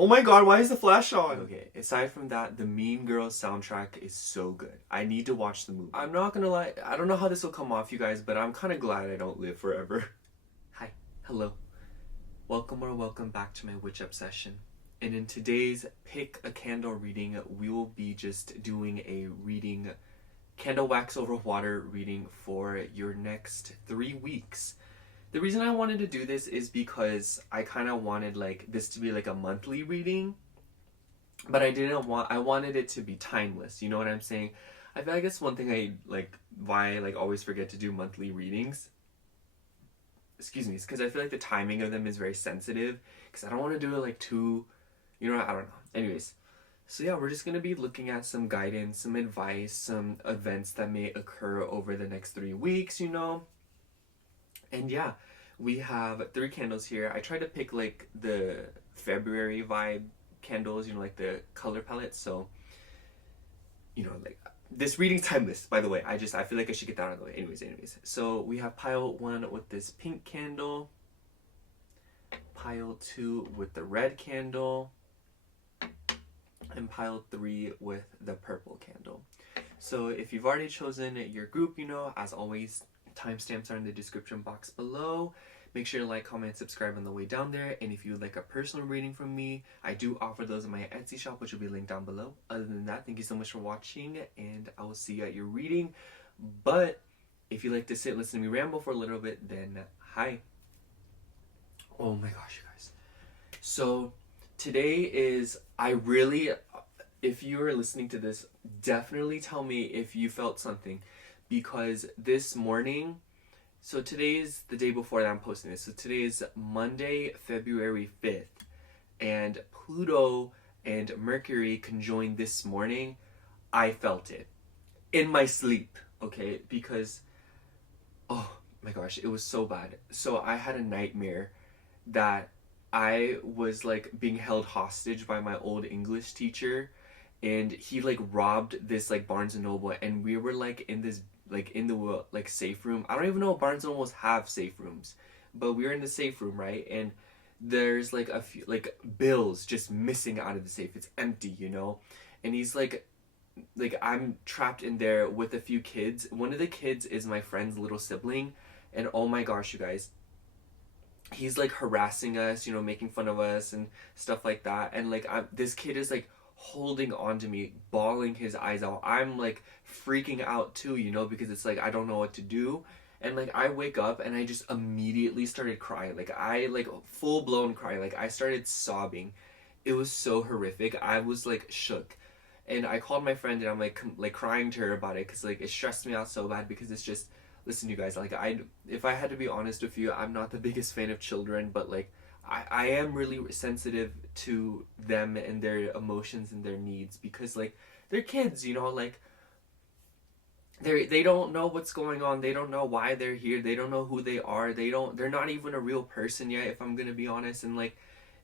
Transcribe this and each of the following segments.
Oh my god, why is the flash on? Okay, aside from that, the Mean Girls soundtrack is so good. I need to watch the movie. I'm not gonna lie, I don't know how this will come off, you guys, but I'm kind of glad I don't live forever. Hi, hello. Welcome or welcome back to my witch obsession. And in today's Pick a Candle reading, we will be just doing a reading, candle wax over water reading for your next 3 weeks. The reason I wanted to do this is because I kind of wanted like this to be like a monthly reading, but I wanted it to be timeless. You know what I'm saying? I feel like that's one thing why I like always forget to do monthly readings. Excuse me, it's because I feel like the timing of them is very sensitive because I don't want to do it like too, I don't know. Anyways, so yeah, we're just going to be looking at some guidance, some advice, some events that may occur over the next 3 weeks, And yeah, we have 3 candles here. I tried to pick like the February vibe candles, like the color palette. So, like this reading's timeless, by the way. I feel like I should get that out of the way. Anyways. So we have pile 1 with this pink candle. Pile 2 with the red candle. And pile 3 with the purple candle. So if you've already chosen your group, as always, timestamps are in the description box below. Make sure to like, comment, subscribe on the way down there. And if you would like a personal reading from me, I do offer those in my Etsy shop, which will be linked down below. Other than that, thank you so much for watching, and I will see you at your reading. But if you like to sit and listen to me ramble for a little bit, then hi. Oh my gosh, you guys. So today is, if you are listening to this, definitely tell me if you felt something. Because this morning, so today is the day before that I'm posting this. So today is Monday, February 5th. And Pluto and Mercury conjoined this morning. I felt it in my sleep, okay? Because, oh my gosh, it was so bad. So I had a nightmare that I was like being held hostage by my old English teacher. And he like robbed this like Barnes and Noble, and we were like in this in the like safe room. I don't even know if Barnes and Nobles have safe rooms, but we were in the safe room, right? And there's like a few like bills just missing out of the safe. It's empty, And he's like I'm trapped in there with a few kids. One of the kids is my friend's little sibling, and oh my gosh, you guys, he's like harassing us, making fun of us and stuff like that. And like this kid is like holding on to me, bawling his eyes out. I'm like freaking out too, because it's like I don't know what to do. And like I wake up and I just immediately started crying. Like I like full blown cry. Like I started sobbing. It was so horrific. I was like shook. And I called my friend and I'm like crying to her about it because like it stressed me out so bad, because it's just, listen, you guys, like if I had to be honest with you, I'm not the biggest fan of children, but like I am really sensitive to them and their emotions and their needs, because like they're kids, like they don't know what's going on. They don't know why they're here. They don't know who they are. They're not even a real person yet, if I'm gonna be honest. And like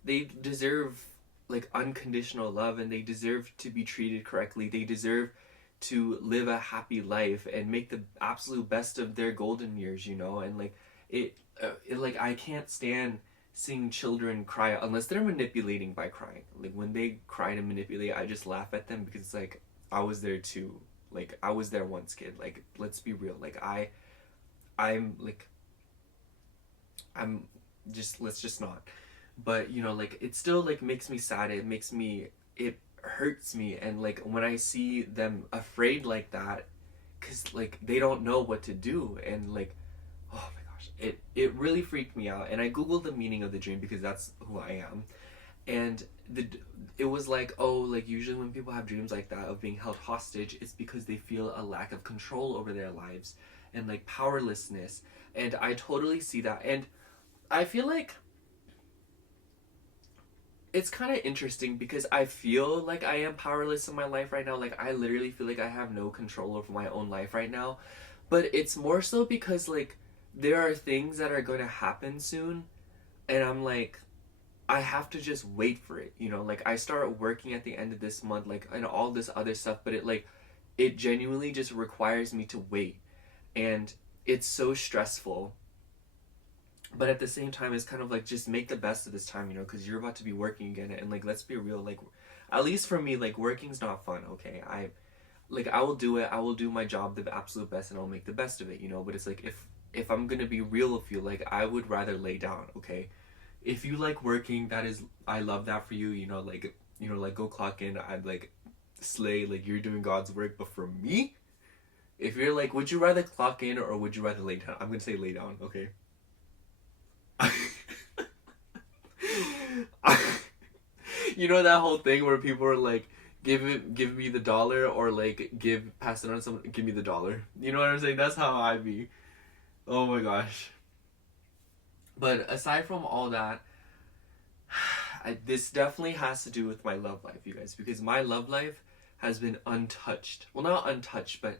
they deserve like unconditional love, and they deserve to be treated correctly. They deserve to live a happy life and make the absolute best of their golden years, and like it like I can't stand seeing children cry unless they're manipulating by crying. Like when they cry to manipulate, I just laugh at them, because it's like I was there too. Like I was there once, kid. Like let's be real. Like I'm just, let's just not. But like it still like makes me sad. It hurts me. And like when I see them afraid like that, because like they don't know what to do, and like, oh my gosh, it really freaked me out. And I googled the meaning of the dream, because that's who I am. And it was like, oh, like usually when people have dreams like that of being held hostage, it's because they feel a lack of control over their lives and like powerlessness. And I totally see that. And I feel like it's kind of interesting, because I feel like I am powerless in my life right now. Like I literally feel like I have no control over my own life right now. But it's more so because like there are things that are going to happen soon, and I'm like, I have to just wait for it, like I start working at the end of this month, like, and all this other stuff, but it genuinely just requires me to wait. And it's so stressful But at the same time, it's kind of like, just make the best of this time, you know, because you're about to be working again. And like, let's be real, like, at least for me, like, working's not fun. Okay, I will do it. I will do my job the absolute best, and I'll make the best of it, you know. But it's like, if I'm gonna be real with you, like, I would rather lay down. Okay, if you like working, that is, I love that for you, you know. Like, you know, like, go clock in. I'd like slay, like, you're doing God's work. But for me, if you're like, would you rather clock in or would you rather lay down? I'm gonna say lay down. Okay. You know that whole thing where people are like, give me the dollar, or like, pass it on to someone, give me the dollar. You know what I'm saying? That's how I be. Oh my gosh. But aside from all that, this definitely has to do with my love life, you guys, because my love life has been untouched. Well, not untouched, but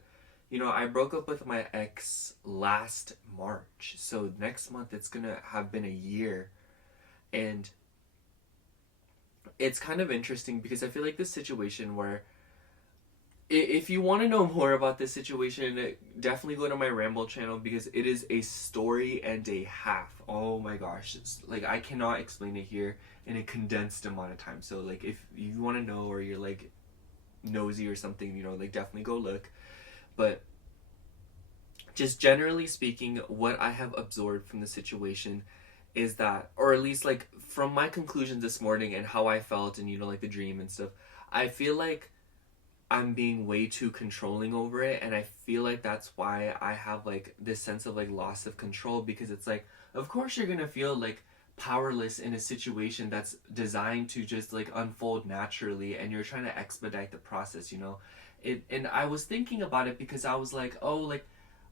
you know, I broke up with my ex last March. So next month it's gonna have been a year. And it's kind of interesting because I feel like this situation where, if you want to know more about this situation, definitely go to my Ramble channel, because it is a story and a half. Oh my gosh. It's, like, I cannot explain it here in a condensed amount of time. So like, if you want to know, or you're like nosy or something, you know, like, definitely go look. But just generally speaking, what I have absorbed from the situation is that, or at least like from my conclusions this morning and how I felt, and you know, like the dream and stuff, I feel like I'm being way too controlling over it, and I feel like that's why I have like this sense of like loss of control, because it's like, of course you're gonna feel like powerless in a situation that's designed to just like unfold naturally, and you're trying to expedite the process, you know. And I was thinking about it because I was like, oh, like,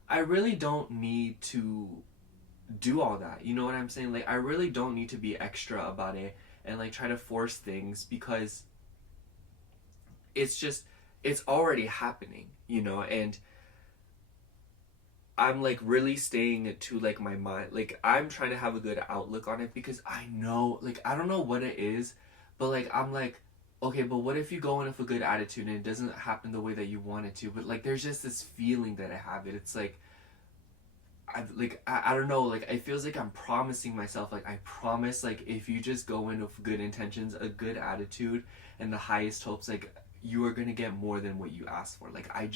I really don't need to do all that. You know what I'm saying? Like, I really don't need to be extra about it and like try to force things, because it's just, it's already happening, you know. And I'm like really staying to like my mind. Like, I'm trying to have a good outlook on it, because I know, like, I don't know what it is, but like, I'm like, okay, but what if you go in with a good attitude and it doesn't happen the way that you want it to? But like, there's just this feeling that I have it. It's like, I don't know, like, it feels like I'm promising myself, like, I promise, like, if you just go in with good intentions, a good attitude, and the highest hopes, like, you are gonna get more than what you ask for. Like, I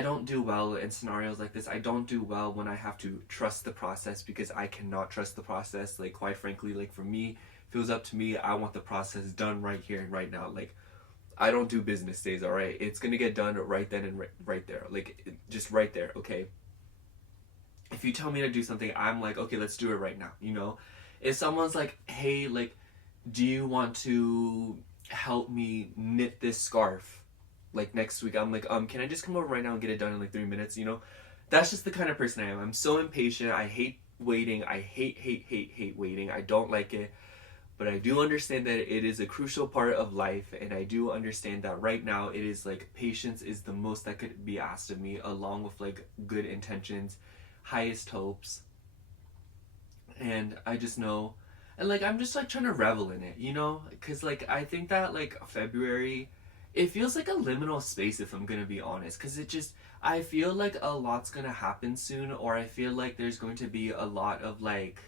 don't do well in scenarios like this. I don't do well when I have to trust the process, because I cannot trust the process. Like, quite frankly, like, for me, if it was up to me, I want the process done right here and right now. Like, I don't do business days, all right? It's gonna get done right then and right there. Like, just right there, okay? If you tell me to do something, I'm like, okay, let's do it right now, you know? If someone's like, hey, like, do you want to help me knit this scarf, like, next week? I'm like, can I just come over right now and get it done in like 3 minutes, you know? That's just the kind of person I am. I'm so impatient. I hate waiting. I hate waiting. I don't like it. But I do understand that it is a crucial part of life, and I do understand that right now it is like, patience is the most that could be asked of me, along with like good intentions, highest hopes. And I just know, and like, I'm just like trying to revel in it, you know? Because like, I think that like February, it feels like a liminal space, if I'm gonna be honest. Because it just, I feel like a lot's gonna happen soon, or I feel like there's going to be a lot of like,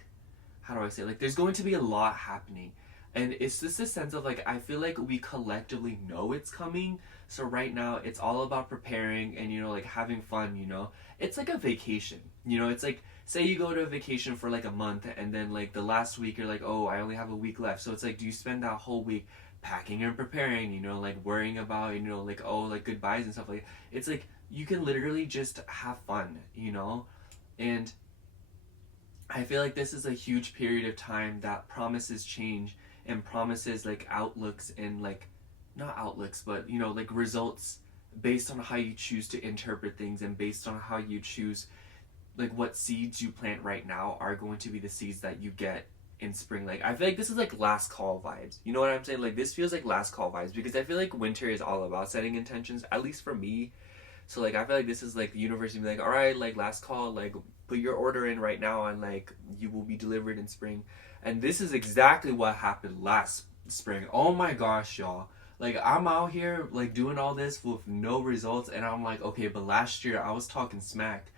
how do I say, like, there's going to be a lot happening, and it's just a sense of like, I feel like we collectively know it's coming. So right now it's all about preparing and, you know, like, having fun, you know. It's like a vacation, you know. It's like, say you go to a vacation for like a month, and then like the last week you're like, oh, I only have a week left. So it's like, do you spend that whole week packing and preparing, you know, like worrying about, you know, like, oh, like goodbyes and stuff? Like, it's like, you can literally just have fun, you know. And I feel like this is a huge period of time that promises change, and promises like outlooks, and like, not outlooks, but, you know, like results based on how you choose to interpret things, and based on how you choose, like, what seeds you plant right now are going to be the seeds that you get in spring. Like, I feel like this is like last call vibes. You know what I'm saying? Like, this feels like last call vibes, because I feel like winter is all about setting intentions, at least for me. So like, I feel like this is like the universe being like, all right, like, last call, like, put your order in right now, and like, you will be delivered in spring. And this is exactly what happened last spring. Oh my gosh, y'all. Like, I'm out here like doing all this with no results, and I'm like, okay, but last year I was talking smack,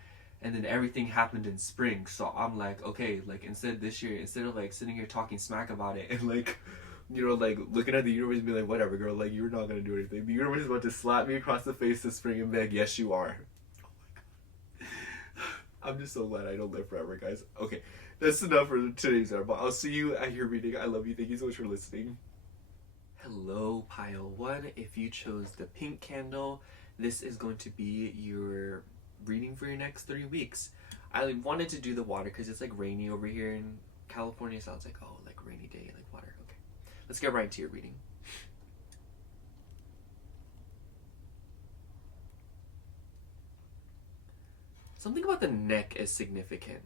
and then everything happened in spring. So I'm like, okay, like instead this year, instead of like sitting here talking smack about it and like, you know, like looking at the universe and be like, whatever, girl, like you're not gonna do anything. The universe is about to slap me across the face this spring and be like, yes, you are. Oh my god. I'm just so glad I don't live forever, guys. Okay, that's enough for today's article. I'll see you at your reading. I love you. Thank you so much for listening. Hello, pile one. If you chose the pink candle, this is going to be your reading for your next 3 weeks. I wanted to do the water because it's like rainy over here in California, so I was like, oh, like rainy day, like water. Okay, let's get right into your reading. Something about the neck is significant.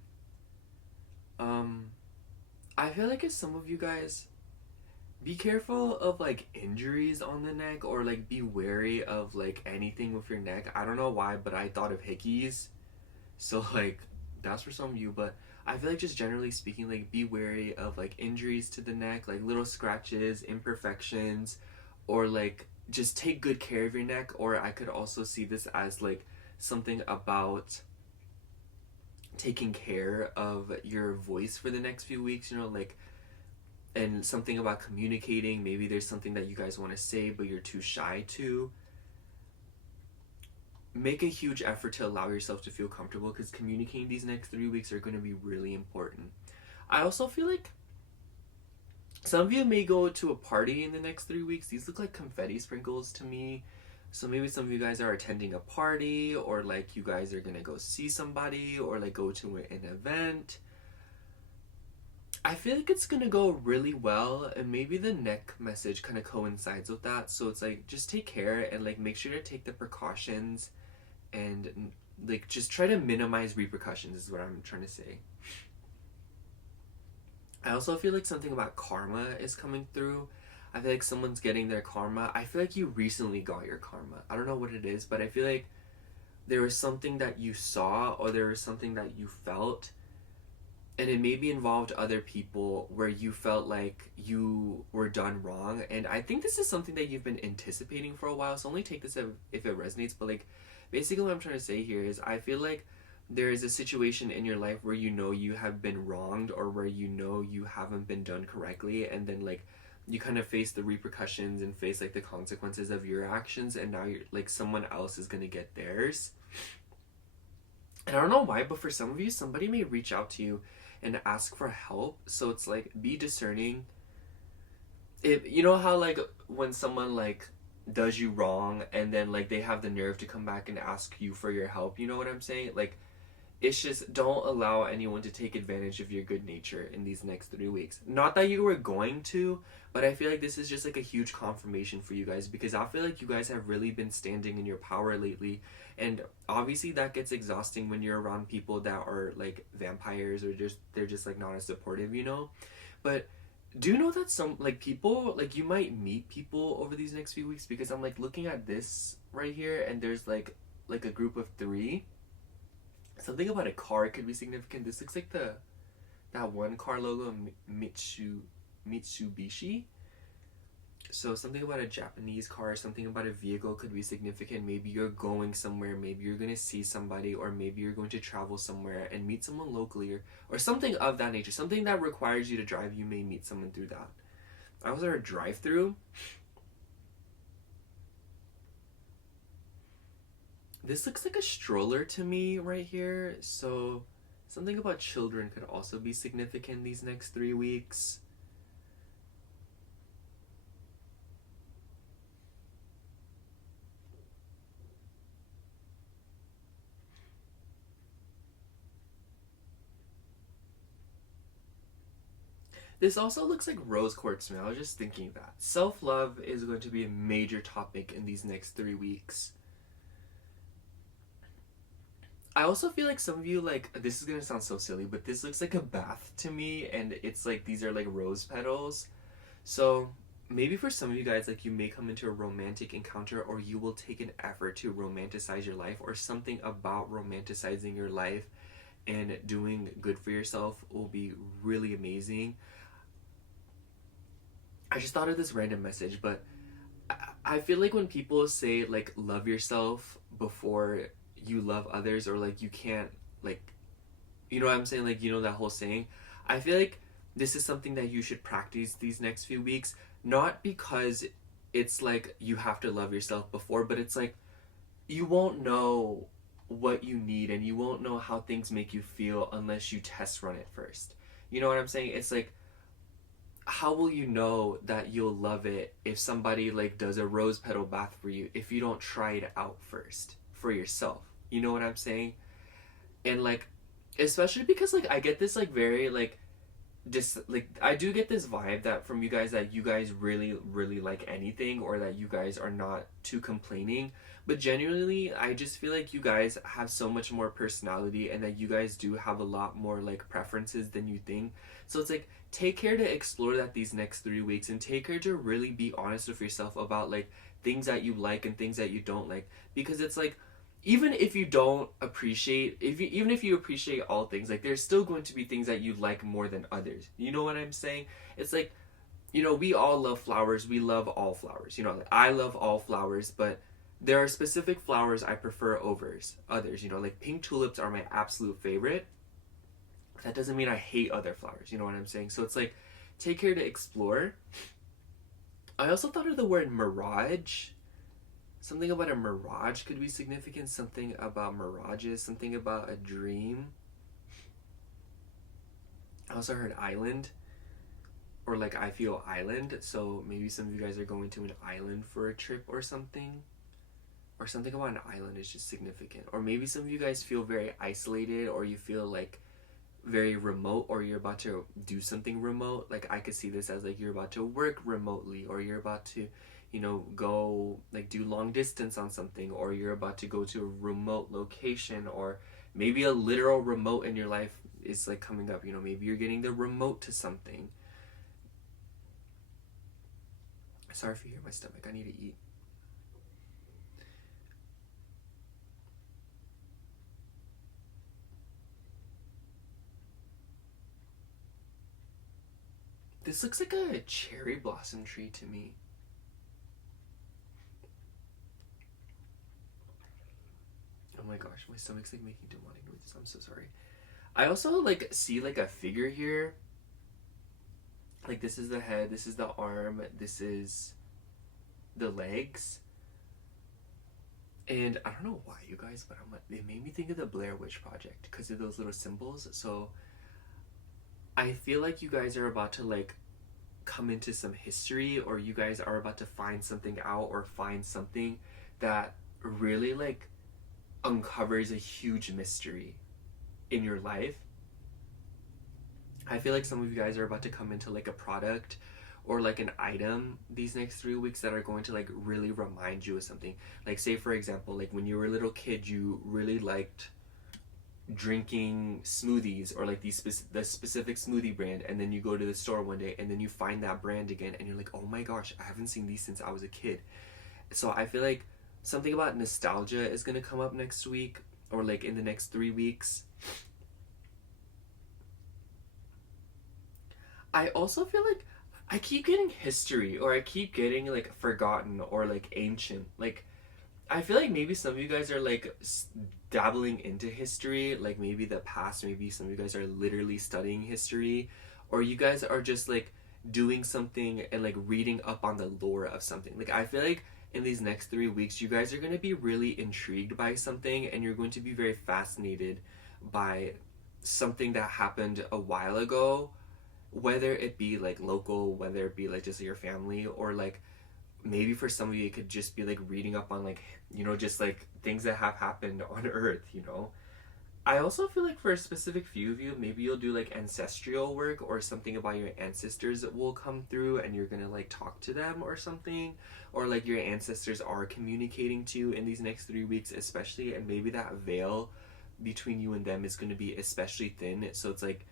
I feel like if some of you guys be careful of like injuries on the neck, or like be wary of like anything with your neck. I don't know why, but I thought of hickeys. So like that's for some of you, but I feel like just generally speaking, like be wary of like injuries to the neck, like little scratches, imperfections, or like just take good care of your neck. Or I could also see this as like something about taking care of your voice for the next few weeks, you know, like, and something about communicating. Maybe there's something that you guys want to say but you're too shy to. Make a huge effort to allow yourself to feel comfortable, because communicating these next 3 weeks are going to be really important. I also feel like some of you may go to a party in the next 3 weeks. These look like confetti sprinkles to me. So maybe some of you guys are attending a party, or like you guys are gonna go see somebody, or like go to an event. I feel like it's gonna go really well, and maybe the neck message kind of coincides with that. So it's like, just take care and like make sure to take the precautions, and like just try to minimize repercussions is what I'm trying to say. I also feel like something about karma is coming through. I feel like someone's getting their karma. I feel like you recently got your karma. I don't know what it is, but I feel like there was something that you saw, or there was something that you felt, and it maybe involved other people where you felt like you were done wrong. And I think this is something that you've been anticipating for a while, so only take this if it resonates. But like, basically what I'm trying to say here is, I feel like there is a situation in your life where you know you have been wronged, or where you know you haven't been done correctly, and then like you kind of face the repercussions and face like the consequences of your actions, and now you're like, someone else is gonna get theirs. And I don't know why, but for some of you, somebody may reach out to you and ask for help. So it's like, be discerning. If you know how like when someone like does you wrong, and then like they have the nerve to come back and ask you for your help, you know what I'm saying? Like, it's just, don't allow anyone to take advantage of your good nature in these next 3 weeks. Not that you were going to, but I feel like this is just like a huge confirmation for you guys, because I feel like you guys have really been standing in your power lately. And obviously that gets exhausting when you're around people that are like vampires, or just they're just like not as supportive, you know? But do you know that some like people, like you might meet people over these next few weeks? Because I'm like looking at this right here, and there's like a group of 3. Something about a car could be significant. This looks like that one car logo, Mitsubishi. So something about a Japanese car, something about a vehicle could be significant. Maybe you're going somewhere, maybe you're going to see somebody, or maybe you're going to travel somewhere and meet someone locally, or something of that nature. Something that requires you to drive, you may meet someone through that. I was at a drive-through. This looks like a stroller to me right here, so something about children could also be significant these next 3 weeks. This also looks like rose quartz to me. I was just thinking that. Self-love is going to be a major topic in these next 3 weeks. I also feel like some of you, like, this is gonna sound so silly, but this looks like a bath to me, and it's like, these are like rose petals. So maybe for some of you guys, like, you may come into a romantic encounter, or you will take an effort to romanticize your life, or something about romanticizing your life and doing good for yourself will be really amazing. I just thought of this random message, but I feel like when people say like love yourself before you love others, or like you can't like, you know what I'm saying? Like, you know that whole saying? I feel like this is something that you should practice these next few weeks, not because it's like you have to love yourself before, but it's like you won't know what you need and you won't know how things make you feel unless you test run it first. You know what I'm saying? It's like, how will you know that you'll love it if somebody like does a rose petal bath for you if you don't try it out first for yourself? You know what I'm saying? And like, especially because like I get this like very like like I do get this vibe that from you guys that you guys really like anything, or that you guys are not too complaining, but genuinely I just feel like you guys have so much more personality and that you guys do have a lot more like preferences than you think. So it's like, take care to explore that these next 3 weeks, and take care to really be honest with yourself about like things that you like and things that you don't like, because it's like, even if you don't appreciate, even if you appreciate all things, like there's still going to be things that you like more than others. You know what I'm saying? It's like, you know, we all love flowers. We love all flowers. You know, like, I love all flowers, but there are specific flowers I prefer over others. You know, like pink tulips are my absolute favorite. That doesn't mean I hate other flowers. You know what I'm saying? So it's like, take care to explore. I also thought of the word mirage. Something about a mirage could be significant. Something about mirages. Something about a dream. I also heard island. Or like, I feel island. So maybe some of you guys are going to an island for a trip or something. Or something about an island is just significant. Or maybe some of you guys feel very isolated, or you feel like very remote, or you're about to do something remote. Like, I could see this as like you're about to work remotely, or you're about to, you know, go like do long distance on something, or you're about to go to a remote location, or maybe a literal remote in your life is like coming up. You know, maybe you're getting the remote to something. Sorry if you hear my stomach, I need to eat. This looks like a cherry blossom tree to me. Oh my gosh, my stomach's like making demonic noises. I'm so sorry. I also like see like a figure here. Like, this is the head, this is the arm, this is the legs. And I don't know why, you guys, but it made me think of the Blair Witch Project because of those little symbols. So I feel like you guys are about to like come into some history, or you guys are about to find something out, or find something that really like uncovers a huge mystery in your life. I feel like some of you guys are about to come into like a product or like an item these next 3 weeks that are going to like really remind you of something. Like, say for example, like when you were a little kid, you really liked drinking smoothies, or like the specific smoothie brand, and then you go to the store one day and then you find that brand again and you're like, oh my gosh, I haven't seen these since I was a kid. So I feel like something about nostalgia is going to come up next week, or like in the next 3 weeks. I also feel like I keep getting history, or I keep getting like forgotten, or like ancient. Like, I feel like maybe some of you guys are like dabbling into history, like maybe the past, maybe some of you guys are literally studying history, or you guys are just like doing something and like reading up on the lore of something. Like, I feel like in these next 3 weeks, you guys are going to be really intrigued by something, and you're going to be very fascinated by something that happened a while ago, whether it be like local, whether it be like just your family, or like maybe for some of you it could just be like reading up on like, you know, just like things that have happened on Earth, you know. I also feel like for a specific few of you, maybe you'll do like ancestral work, or something about your ancestors that will come through and you're gonna like talk to them or something, or like your ancestors are communicating to you in these next 3 weeks especially, and maybe that veil between you and them is going to be especially thin. So it's like,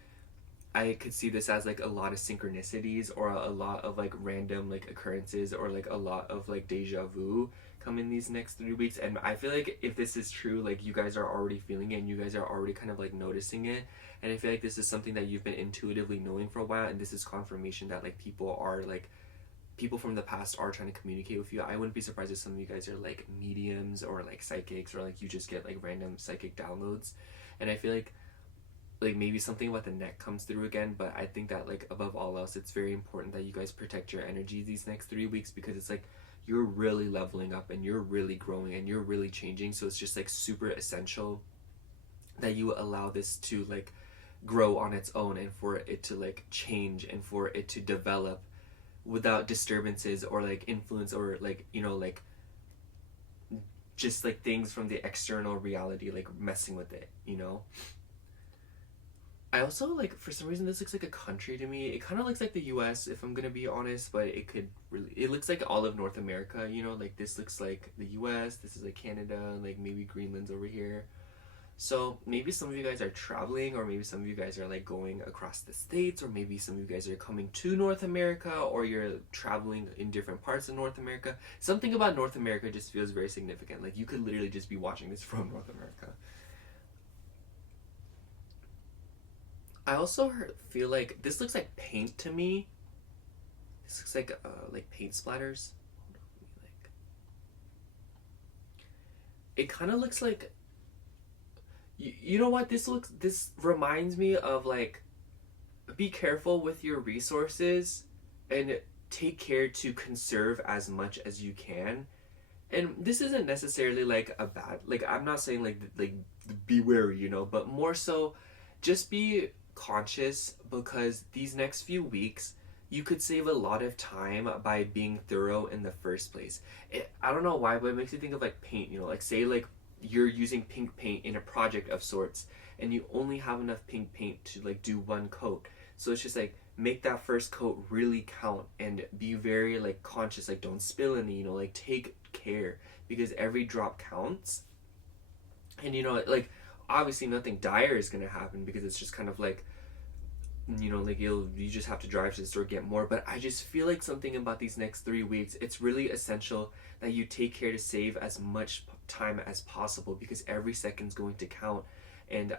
I could see this as like a lot of synchronicities, or a lot of like random like occurrences, or like a lot of like deja vu come in these next 3 weeks. And I feel like if this is true, like you guys are already feeling it, and you guys are already kind of like noticing it. And I feel like this is something that you've been intuitively knowing for a while, and this is confirmation that like people from the past are trying to communicate with you. I wouldn't be surprised if some of you guys are like mediums, or like psychics, or like you just get like random psychic downloads. And I feel like maybe something about the neck comes through again, but I think that like above all else, it's very important that you guys protect your energy these next 3 weeks, because it's like you're really leveling up and you're really growing and you're really changing. So it's just like super essential that you allow this to like grow on its own, and for it to like change and for it to develop without disturbances or like influence or like, you know, like just like things from the external reality like messing with it, you know. I also like, for some reason this looks like a country to me. It kind of looks like the US, if I'm gonna be honest, but it could really, it looks like all of North America, you know, like this looks like the US, this is like Canada, like maybe Greenland's over here. So maybe some of you guys are traveling, or maybe some of you guys are like going across the states, or maybe some of you guys are coming to North America, or you're traveling in different parts of North America. Something about North America just feels very significant. Like you could literally just be watching this from North America. I also feel like this looks like paint to me. This looks like paint splatters. Like, it kind of looks like, you know what, this reminds me of like, be careful with your resources and take care to conserve as much as you can. And this isn't necessarily like a bad, like I'm not saying like be wary, you know, but more so just be conscious, because these next few weeks you could save a lot of time by being thorough in the first place. I don't know why, but it makes me think of like paint, you know, like say like you're using pink paint in a project of sorts and you only have enough pink paint to like do one coat. So it's just like make that first coat really count and be very like conscious, like don't spill any, you know, like take care, because every drop counts. And you know, like obviously nothing dire is gonna happen, because it's just kind of like, you know, like you just have to drive to the store, get more. But I just feel like something about these next 3 weeks, it's really essential that you take care to save as much time as possible, because every second's going to count. And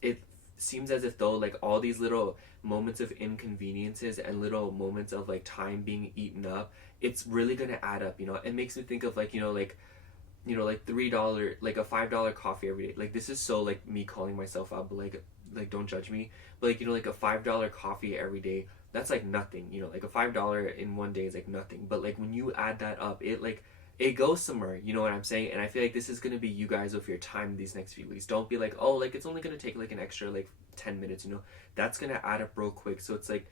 it seems as if though like all these little moments of inconveniences and little moments of like time being eaten up, it's really gonna add up, you know. It makes me think of like, you know, like $3, like a $5 coffee every day. Like this is so like me calling myself out, but like don't judge me. But like, you know, like a $5 coffee every day, that's like nothing. You know, like a $5 in one day is like nothing. But like when you add that up, it goes somewhere. You know what I'm saying? And I feel like this is gonna be you guys with your time these next few weeks. Don't be like, oh, like it's only gonna take like an extra like 10 minutes. You know, that's gonna add up real quick. So it's like,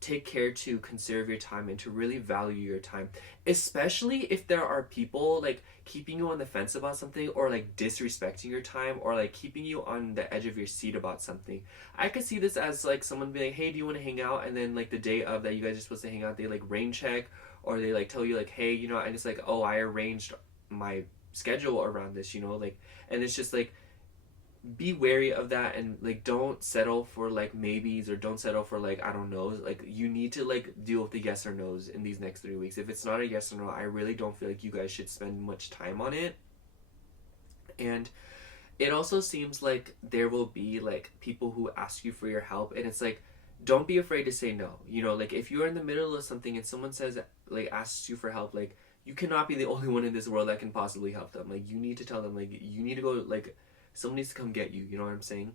take care to conserve your time and to really value your time, especially if there are people like keeping you on the fence about something, or like disrespecting your time, or like keeping you on the edge of your seat about something. I could see this as like someone being like, hey, do you want to hang out? And then like the day of that you guys are supposed to hang out, they like rain check, or they like tell you like, hey, you know, and it's like, oh, I arranged my schedule around this, you know, like, and it's just like, be wary of that, and like don't settle for like maybes, or don't settle for like, I don't know, like you need to like deal with the yes or no's in these next 3 weeks. If it's not a yes or no, I really don't feel like you guys should spend much time on it. And it also seems like there will be like people who ask you for your help, and it's like, don't be afraid to say no. You know, like if you're in the middle of something and someone says, like asks you for help, like you cannot be the only one in this world that can possibly help them. Like you need to tell them, like you need to go, like someone needs to come get you, you know what I'm saying?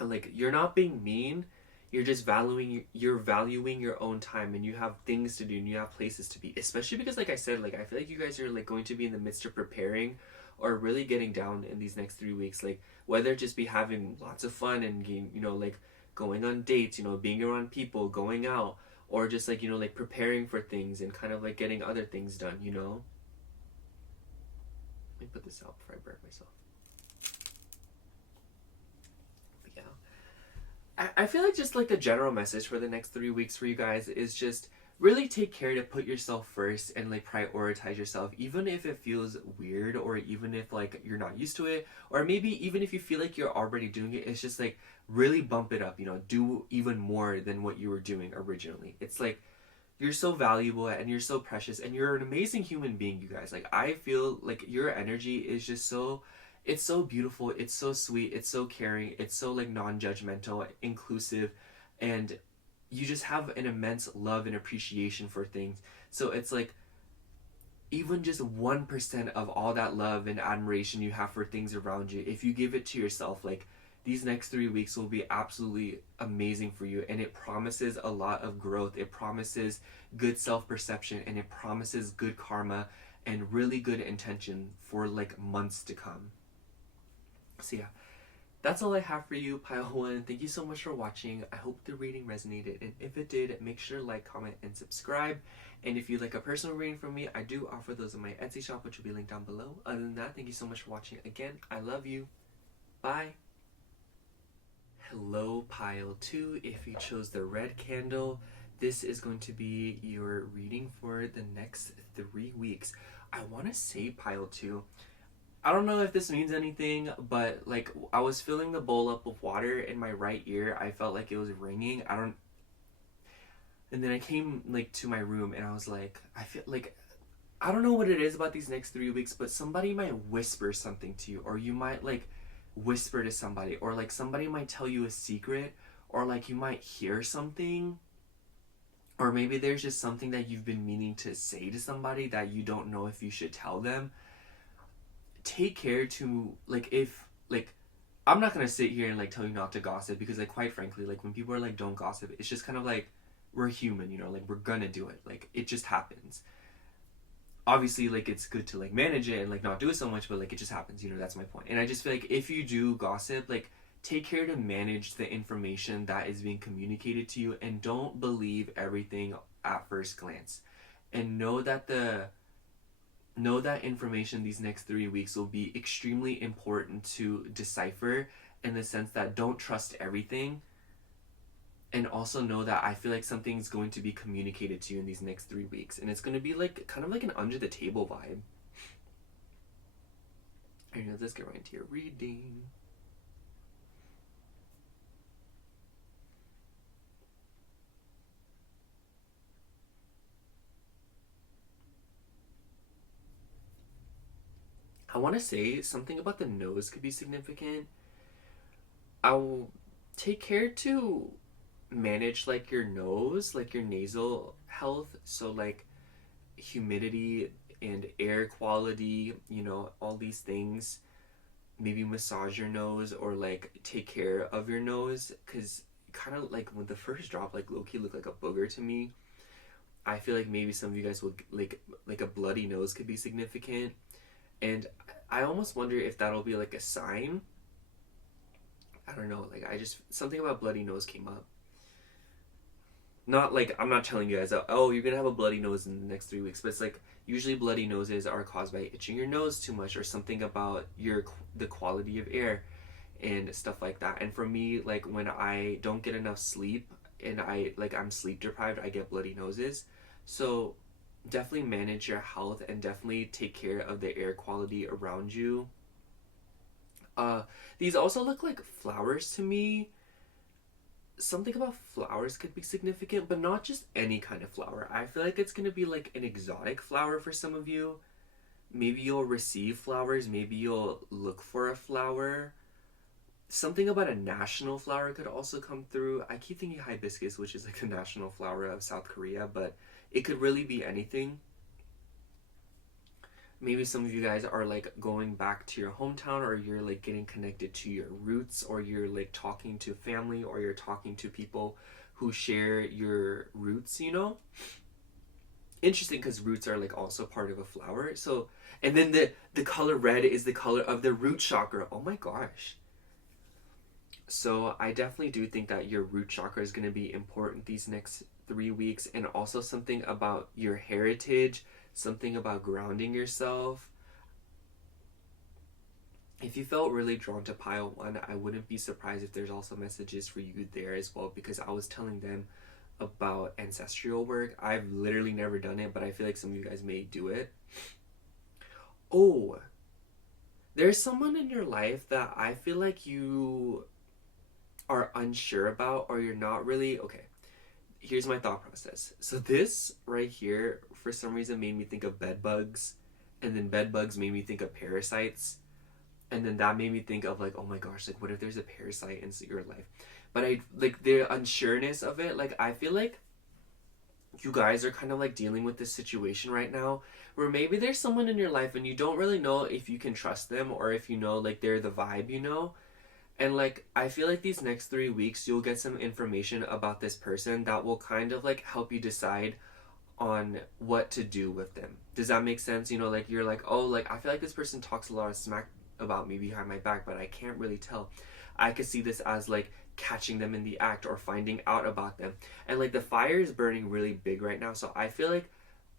And like, you're not being mean, you're just valuing your own time, and you have things to do and you have places to be. Especially because like I said, like I feel like you guys are like going to be in the midst of preparing or really getting down in these next 3 weeks. Like whether it just be having lots of fun and you know, like going on dates, you know, being around people, going out, or just like, you know, like preparing for things and kind of like getting other things done, you know? Let me put this out before I burn myself. But yeah. I feel like just like the general message for the next 3 weeks for you guys is just really take care to put yourself first and like prioritize yourself, even if it feels weird, or even if like you're not used to it, or maybe even if you feel like you're already doing it. It's just like really bump it up, you know, do even more than what you were doing originally. It's like, you're so valuable and you're so precious and you're an amazing human being, you guys. Like I feel like your energy is just so, it's so beautiful, it's so sweet, it's so caring, it's so like non-judgmental, inclusive, and you just have an immense love and appreciation for things. So it's like, even just 1% of all that love and admiration you have for things around you, if you give it to yourself, like, these next 3 weeks will be absolutely amazing for you, and it promises a lot of growth. It promises good self-perception, and it promises good karma and really good intention for like months to come. So yeah, that's all I have for you, Pile 1. Thank you so much for watching. I hope the reading resonated, and if it did, make sure to like, comment, and subscribe. And if you'd like a personal reading from me, I do offer those in my Etsy shop, which will be linked down below. Other than that, thank you so much for watching. Again, I love you. Bye. Hello, Pile 2. If you chose the red candle, this is going to be your reading for the next 3 weeks. I want to say, Pile 2, I don't know if this means anything, but like, I was filling the bowl up with water in my right ear. I felt like it was ringing. And then I came like to my room, and I was like, I feel like, I don't know what it is about these next 3 weeks, but somebody might whisper something to you, or you might like whisper to somebody, or like somebody might tell you a secret, or like you might hear something, or maybe there's just something that you've been meaning to say to somebody that you don't know if you should tell them. Take care to, like, if like, I'm not gonna sit here and like tell you not to gossip, because like, quite frankly, like, when people are like, don't gossip, it's just kind of like, we're human, you know, like, we're gonna do it, like, it just happens. Obviously, like, it's good to like manage it and like not do it so much, but like, it just happens, you know. That's my point. And I just feel like if you do gossip, like, take care to manage the information that is being communicated to you, and don't believe everything at first glance, and know that information these next 3 weeks will be extremely important to decipher, in the sense that don't trust everything. And also know that I feel like something's going to be communicated to you in these next 3 weeks, and it's going to be like kind of like an under the table vibe. Alright, let's get right into your reading. I want to say something about the nose could be significant. I'll take care to manage like your nose, like your nasal health, so like humidity and air quality, you know, all these things. Maybe massage your nose, or like take care of your nose, because kind of like when the first drop like low-key looked like a booger to me. I feel like maybe some of you guys will like a bloody nose could be significant, and I almost wonder if that'll be like a sign. I don't know, like, I just, something about bloody nose came up. Not like, I'm not telling you guys, oh, you're gonna have a bloody nose in the next 3 weeks, but it's like, usually bloody noses are caused by itching your nose too much, or something about the quality of air and stuff like that. And for me, like, when I don't get enough sleep, and I'm sleep deprived, I get bloody noses. So definitely manage your health, and definitely take care of the air quality around you. These also look like flowers to me. Something about flowers could be significant, but not just any kind of flower. I feel like it's gonna be like an exotic flower for some of you. Maybe you'll receive flowers, maybe you'll look for a flower. Something about a national flower could also come through. I keep thinking hibiscus, which is like the national flower of South Korea, but it could really be anything. Maybe some of you guys are like going back to your hometown, or you're like getting connected to your roots, or you're like talking to family, or you're talking to people who share your roots, you know? Interesting, because roots are like also part of a flower. So, and then the color red is the color of the root chakra. Oh my gosh. So I definitely do think that your root chakra is going to be important these next 3 weeks, and also something about your heritage, something about grounding yourself. If you felt really drawn to pile 1, I wouldn't be surprised if there's also messages for you there as well, because I was telling them about ancestral work. I've literally never done it, but I feel like some of you guys may do it. Oh, there's someone in your life that I feel like you are unsure about, or you're not really, okay, here's my thought process. So this right here, for some reason, made me think of bed bugs, and then bed bugs made me think of parasites, and then that made me think of like, oh my gosh, like, what if there's a parasite in your life? But I like the unsureness of it. Like, I feel like you guys are kind of like dealing with this situation right now where maybe there's someone in your life and you don't really know if you can trust them or if you know like they're the vibe, you know? And like I feel like these next 3 weeks you'll get some information about this person that will kind of like help you decide on what to do with them. Does that make sense? You know, like you're like, oh, like I feel like this person talks a lot of smack about me behind my back, but I can't really tell. I could see this as like catching them in the act or finding out about them. And like the fire is burning really big right now. So I feel like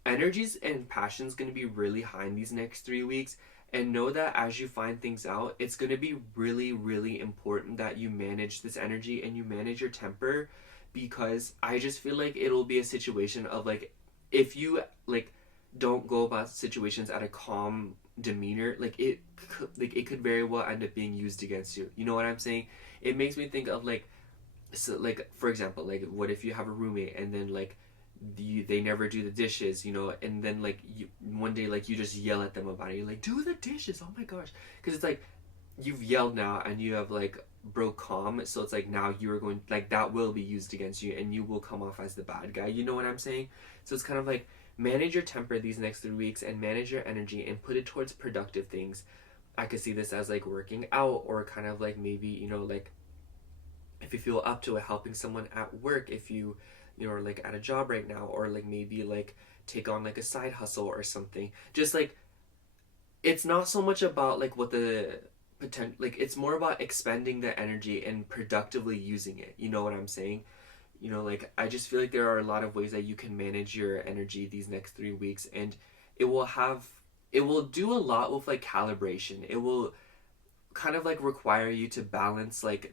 energies and passion's going to be really high in these next 3 weeks. And know that as you find things out, it's going to be really, really important that you manage this energy and you manage your temper, because I just feel like it'll be a situation of like, if you like don't go about situations at a calm demeanor, like it could very well end up being used against you. You know what I'm saying? It makes me think of like, so like for example, like what if you have a roommate and then like they never do the dishes, you know, and then like you one day like you just yell at them about it. You're like, do the dishes, oh my gosh, because it's like you've yelled now and you have like broke calm, so it's like now you are going like that will be used against you and you will come off as the bad guy. You know what I'm saying? So it's kind of like manage your temper these next 3 weeks and manage your energy and put it towards productive things. I could see this as like working out, or kind of like maybe, you know, like if you feel up to it, helping someone at work, if you know, are like at a job right now, or like maybe like take on like a side hustle or something. Just like it's not so much about like what the potential, like it's more about expending the energy and productively using it. You know what I'm saying? You know, like I just feel like there are a lot of ways that you can manage your energy these next 3 weeks, and it will have it will do a lot with like calibration. It will kind of like require you to balance like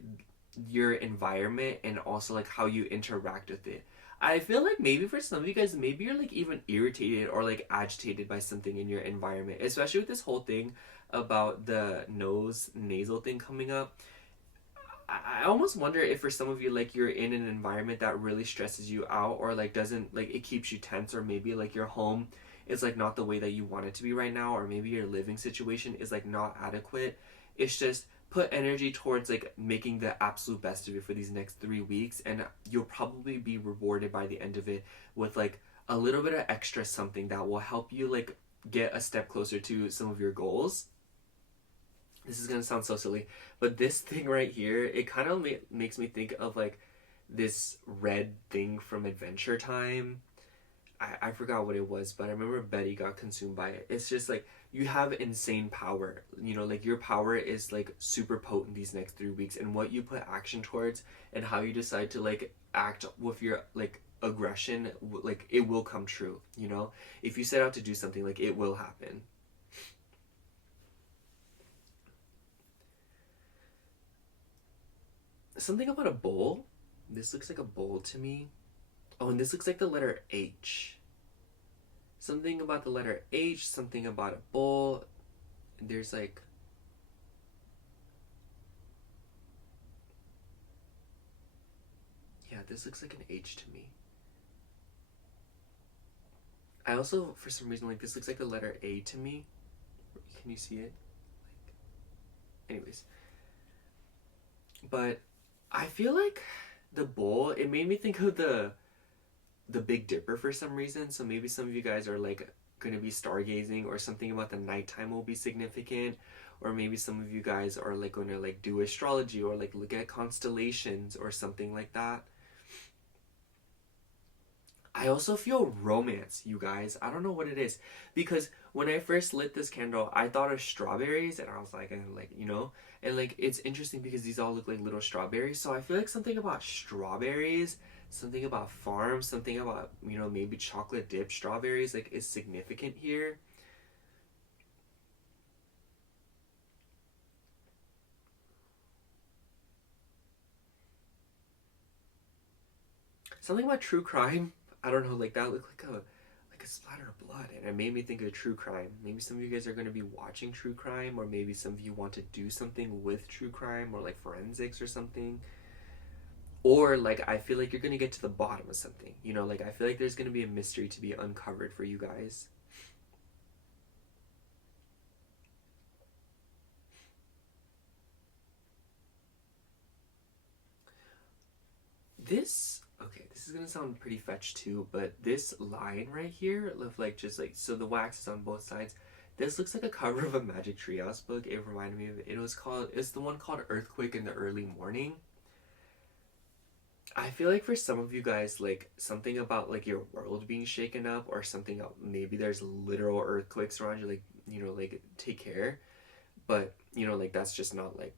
your environment and also like how you interact with it. I feel like maybe for some of you guys, maybe you're like even irritated or like agitated by something in your environment, especially with this whole thing about the nasal thing coming up. I almost wonder if for some of you, like you're in an environment that really stresses you out, or like doesn't like it keeps you tense, or maybe like your home is like not the way that you want it to be right now, or maybe your living situation is like not adequate. It's just put energy towards like making the absolute best of it for these next 3 weeks, and you'll probably be rewarded by the end of it with like a little bit of extra something that will help you like get a step closer to some of your goals. This is gonna sound so silly, but this thing right here, it kind of makes me think of like this red thing from Adventure Time. I forgot what it was, but I remember Betty got consumed by it. It's just like you have insane power. You know, like your power is like super potent these next 3 weeks, and what you put action towards and how you decide to like act with your like aggression, like it will come true. You know, if you set out to do something, like it will happen. Something about a bowl. This looks like a bowl to me. Oh, and this looks like the letter H. Something about the letter H, something about a bowl. There's like... Yeah, this looks like an H to me. I also, for some reason, like this looks like the letter A to me. Can you see it? Like, anyways. But I feel like the bowl, it made me think of the Big Dipper for some reason. So maybe some of you guys are like going to be stargazing, or something about the nighttime will be significant, or maybe some of you guys are like going to like do astrology or like look at constellations or something like that. I also feel romance, you guys. I don't know what it is, because when I first lit this candle, I thought of strawberries, and I was like, you know, and like it's interesting because these all look like little strawberries. So I feel like something about strawberries, something about farms, something about, you know, maybe chocolate dip strawberries like is significant here. Something about true crime. I don't know, like that looked like a splatter of blood, and it made me think of true crime. Maybe some of you guys are going to be watching true crime, or maybe some of you want to do something with true crime, or like forensics or something. Or like I feel like you're going to get to the bottom of something. You know, like I feel like there's going to be a mystery to be uncovered for you guys. Okay, this is gonna sound pretty fetched too, but this line right here of like just like, so the wax is on both sides. This looks like a cover of a Magic Treehouse book. It reminded me of it's the one called Earthquake in the Early Morning. I feel like for some of you guys, like something about like your world being shaken up or something else, maybe there's literal earthquakes around you, like, you know, like take care. But, you know, like that's just not like,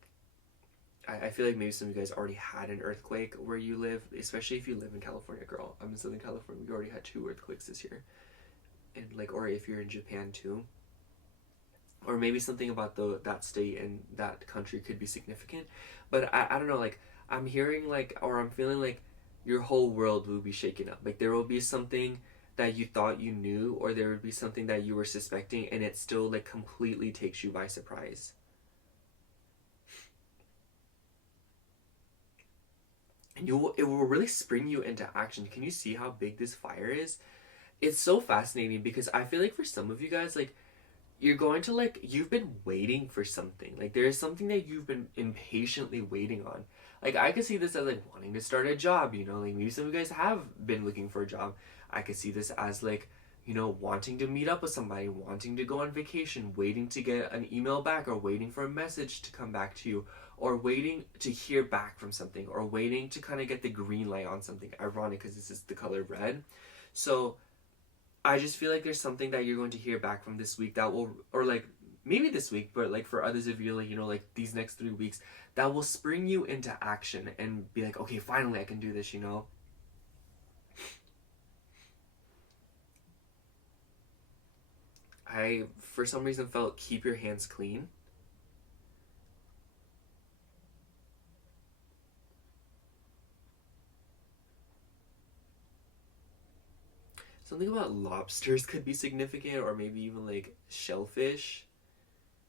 I feel like maybe some of you guys already had an earthquake where you live, especially if you live in California, girl. I'm in Southern California. We already had 2 earthquakes this year. And like, or if you're in Japan too. Or maybe something about that state and that country could be significant. But I don't know, like, I'm hearing like, or I'm feeling like your whole world will be shaken up. Like there will be something that you thought you knew, or there would be something that you were suspecting, and it still like completely takes you by surprise. And it will really spring you into action. Can you see how big this fire is? It's so fascinating because I feel like for some of you guys, like, you're going to like, you've been waiting for something. Like there is something that you've been impatiently waiting on. Like I could see this as like wanting to start a job, you know, like maybe some of you guys have been looking for a job. I could see this as like, you know, wanting to meet up with somebody, wanting to go on vacation, waiting to get an email back, or waiting for a message to come back to you, or waiting to hear back from something, or waiting to kind of get the green light on something. Ironic because this is the color red. So I just feel like there's something that you're going to hear back from this week that will, or like maybe this week, but like for others of you, like, you know, like these next 3 weeks, that will spring you into action and be like, okay, finally I can do this, you know? I, for some reason, felt keep your hands clean. Something about lobsters could be significant, or maybe even like shellfish.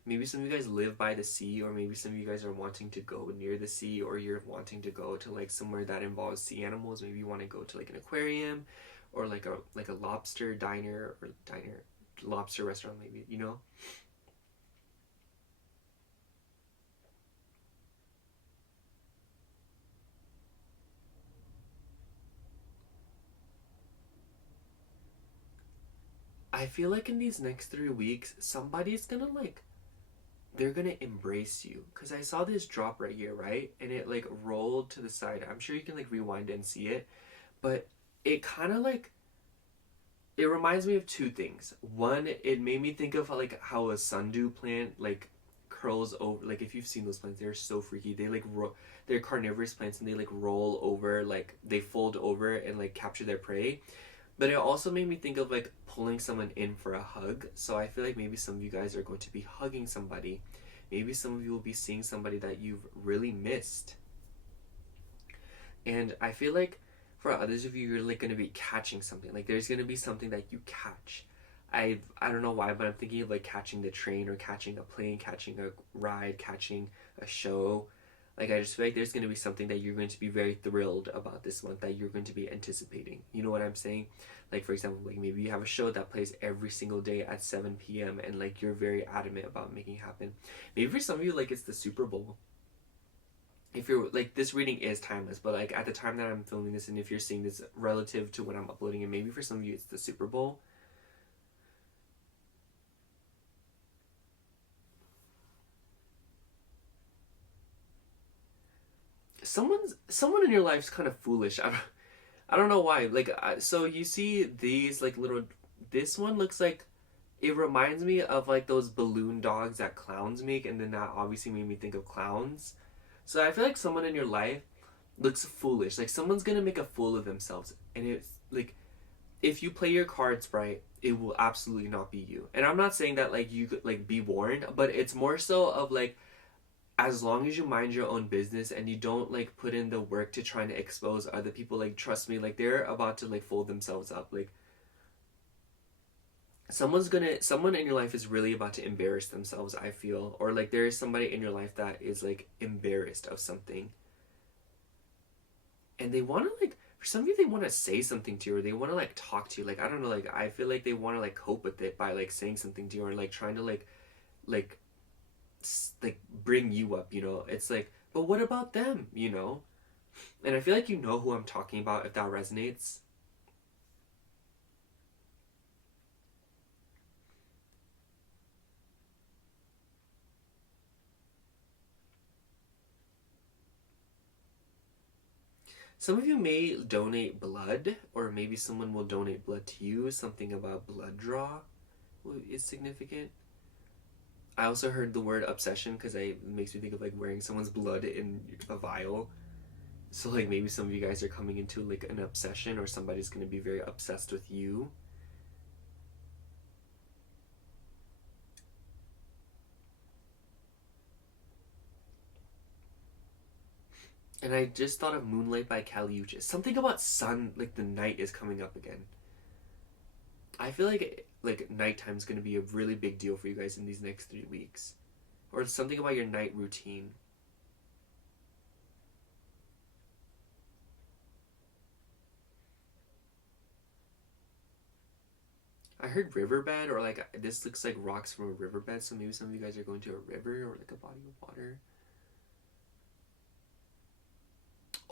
Maybe some of you guys live by the sea, or maybe some of you guys are wanting to go near the sea, or you're wanting to go to like somewhere that involves sea animals. Maybe you want to go to like an aquarium, or like a lobster diner, lobster restaurant, maybe, you know? I feel like in these next 3 weeks, somebody's gonna like, they're gonna embrace you. Cause I saw this drop right here, right? And it like rolled to the side. I'm sure you can like rewind and see it. But it kind of like, it reminds me of 2 things. One, it made me think of like how a sundew plant like curls over. Like if you've seen those plants, they're so freaky. They like they're carnivorous plants, and they like roll over, like they fold over and like capture their prey. But it also made me think of like pulling someone in for a hug. So I feel like maybe some of you guys are going to be hugging somebody. Maybe some of you will be seeing somebody that you've really missed. And I feel like for others of you, you're like going to be catching something. Like there's going to be something that you catch. I don't know why, but I'm thinking of like catching the train, or catching a plane, catching a ride, catching a show. Like I just feel like there's going to be something that you're going to be very thrilled about this month, that you're going to be anticipating. You know what I'm saying? Like for example, like maybe you have a show that plays every single day at 7 p.m. and like you're very adamant about making it happen. Maybe for some of you, like it's the Super Bowl. If you're like, this reading is timeless, but like at the time that I'm filming this, and if you're seeing this relative to when I'm uploading it, maybe for some of you it's the Super Bowl. Someone in your life's kind of foolish. I don't know why. Like so you see these like little, this one looks like, it reminds me of like those balloon dogs that clowns make, and then that obviously made me think of clowns. So I feel like someone in your life looks foolish. Like someone's gonna make a fool of themselves, and it's like, if you play your cards right, it will absolutely not be you. And I'm not saying that like you could like be warned, but it's more so of like, as long as you mind your own business and you don't like put in the work to trying to expose other people, like trust me, like they're about to like fold themselves up. Like someone in your life is really about to embarrass themselves, I feel. Or like there is somebody in your life that is like embarrassed of something, and they want to like, for some of you, they want to say something to you, or they want to like talk to you. Like I don't know, like I feel like they want to like cope with it by like saying something to you, or like trying to like like bring you up, you know? It's like, but what about them, you know? And I feel like you know who I'm talking about if that resonates. Some of you may donate blood, or maybe someone will donate blood to you. Something about blood draw is significant. I also heard the word obsession because it makes me think of like wearing someone's blood in a vial. So like maybe some of you guys are coming into like an obsession, or somebody's going to be very obsessed with you. And I just thought of Moonlight by Kali Uchis. Something about sun, like the night is coming up again. I feel like nighttime is going to be a really big deal for you guys in these next 3 weeks. Or something about your night routine. I heard riverbed, or like this looks like rocks from a riverbed, so maybe some of you guys are going to a river or like a body of water.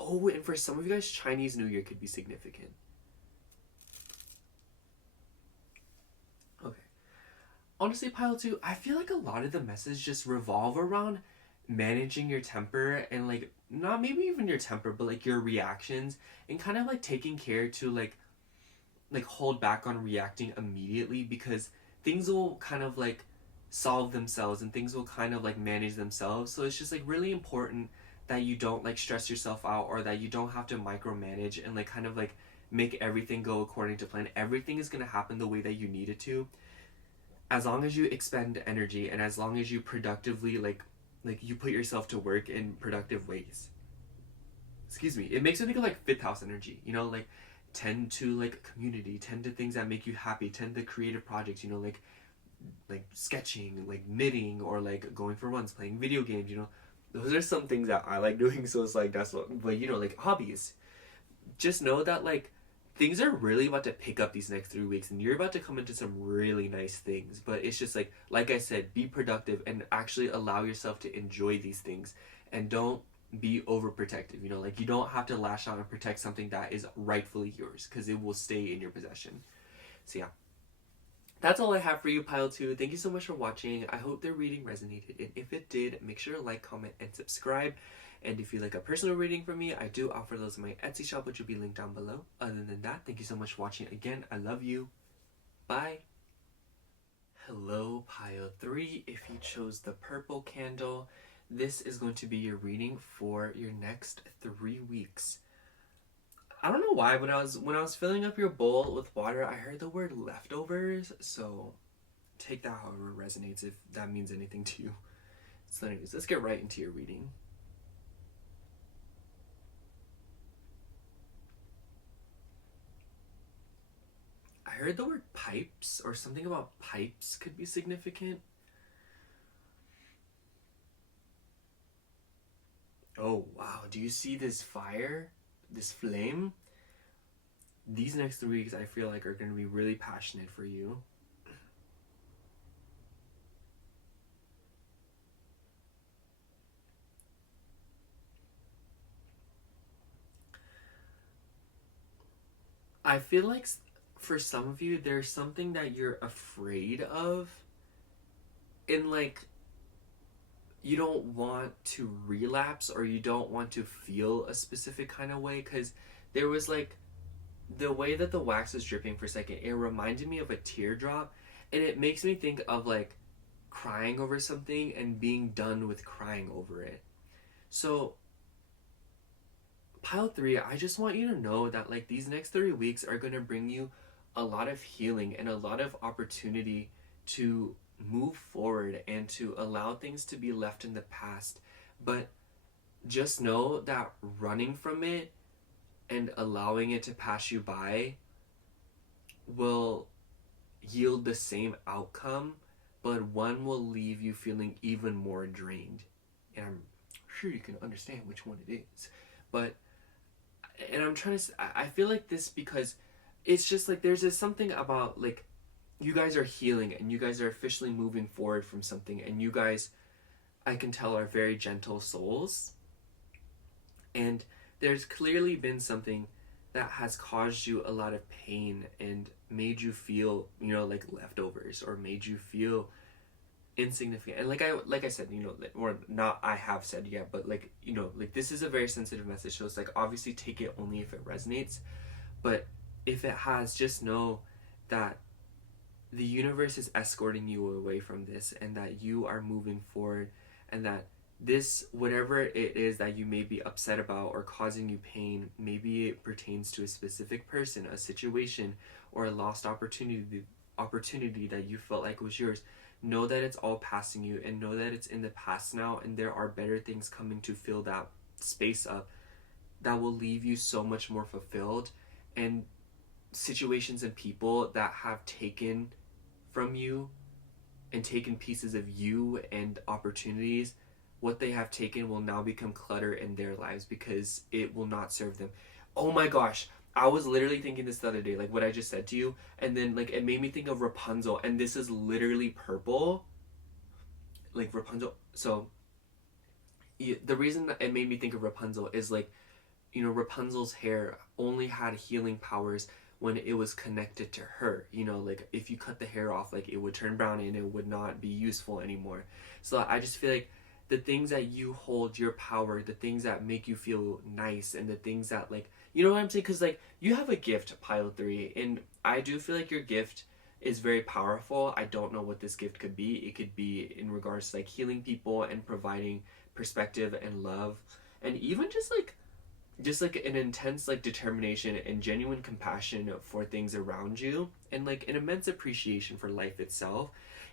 Oh, and for some of you guys, Chinese New Year could be significant. Okay. Honestly, Pile 2, I feel like a lot of the messages just revolve around managing your temper, and like not maybe even your temper, but like your reactions, and kind of like taking care to like hold back on reacting immediately, because things will kind of like solve themselves and things will kind of like manage themselves. So it's just like really important that you don't like stress yourself out, or that you don't have to micromanage and like kind of like make everything go according to plan. Everything is going to happen the way that you need it to, as long as you expend energy and as long as you productively like you put yourself to work in productive ways. Excuse me. It makes me think of like fifth house energy, you know, like tend to like community, tend to things that make you happy, tend to creative projects, you know, like sketching, like knitting, or like going for runs, playing video games, you know. Those are some things that I like doing, so it's like that's what, but you know, like hobbies. Just know that like things are really about to pick up these next 3 weeks, and you're about to come into some really nice things. But it's just like I said, be productive and actually allow yourself to enjoy these things, and don't be overprotective. You know, like you don't have to lash out and protect something that is rightfully yours, because it will stay in your possession. So yeah, that's all I have for you, Pile 2. Thank you so much for watching. I hope the reading resonated, and if it did, make sure to like, comment, and subscribe. And if you like a personal reading from me, I do offer those in my Etsy shop, which will be linked down below. Other than that, thank you so much for watching. Again, I love you. Bye. Hello, Pile 3. If you chose the purple candle, this is going to be your reading for your next 3 weeks. I don't know why, when I was filling up your bowl with water, I heard the word leftovers, so take that however resonates, if that means anything to you. So anyways, let's get right into your reading. I heard the word pipes, or something about pipes could be significant. Oh wow, do you see this fire? This flame? These next 3 weeks I feel like are going to be really passionate for you. I feel like for some of you, there's something that you're afraid of, and like you don't want to relapse, or you don't want to feel a specific kind of way, because there was like the way that the wax was dripping for a second, it reminded me of a teardrop, and it makes me think of like crying over something and being done with crying over it. So Pile 3, I just want you to know that like these next 3 weeks are going to bring you a lot of healing and a lot of opportunity to move forward and to allow things to be left in the past. But just know that running from it and allowing it to pass you by will yield the same outcome, but one will leave you feeling even more drained. And I'm sure you can understand which one it is. But, and I'm trying to, I feel like this because it's just like there's this something about like you guys are healing and you guys are officially moving forward from something, and you guys, I can tell, are very gentle souls. And there's clearly been something that has caused you a lot of pain and made you feel, you know, like leftovers, or made you feel insignificant. And like I said, you know, or not I have said yet, but like, you know, like this is a very sensitive message, so it's like obviously take it only if it resonates. But if it has, just know that the universe is escorting you away from this, and that you are moving forward, and that this, whatever it is that you may be upset about or causing you pain, maybe it pertains to a specific person, a situation, or a lost opportunity that you felt like was yours. Know that it's all passing you, and know that it's in the past now, and there are better things coming to fill that space up that will leave you so much more fulfilled. And situations and people that have taken from you and taken pieces of you and opportunities, what they have taken will now become clutter in their lives because it will not serve them. Oh my gosh, I was literally thinking this the other day, like what I just said to you, and then like it made me think of Rapunzel, and this is literally purple, like Rapunzel. So the reason that it made me think of Rapunzel is like, you know, Rapunzel's hair only had healing powers when it was connected to her. You know, like if you cut the hair off, like it would turn brown and it would not be useful anymore. So I just feel like the things that you hold your power, the things that make you feel nice, and the things that, like, you know what I'm saying? Because like you have a gift, Pile 3, and I do feel like your gift is very powerful. I don't know what this gift could be. It could be in regards to like healing people and providing perspective and love, and even just like an intense like determination and genuine compassion for things around you, and like an immense appreciation for life itself.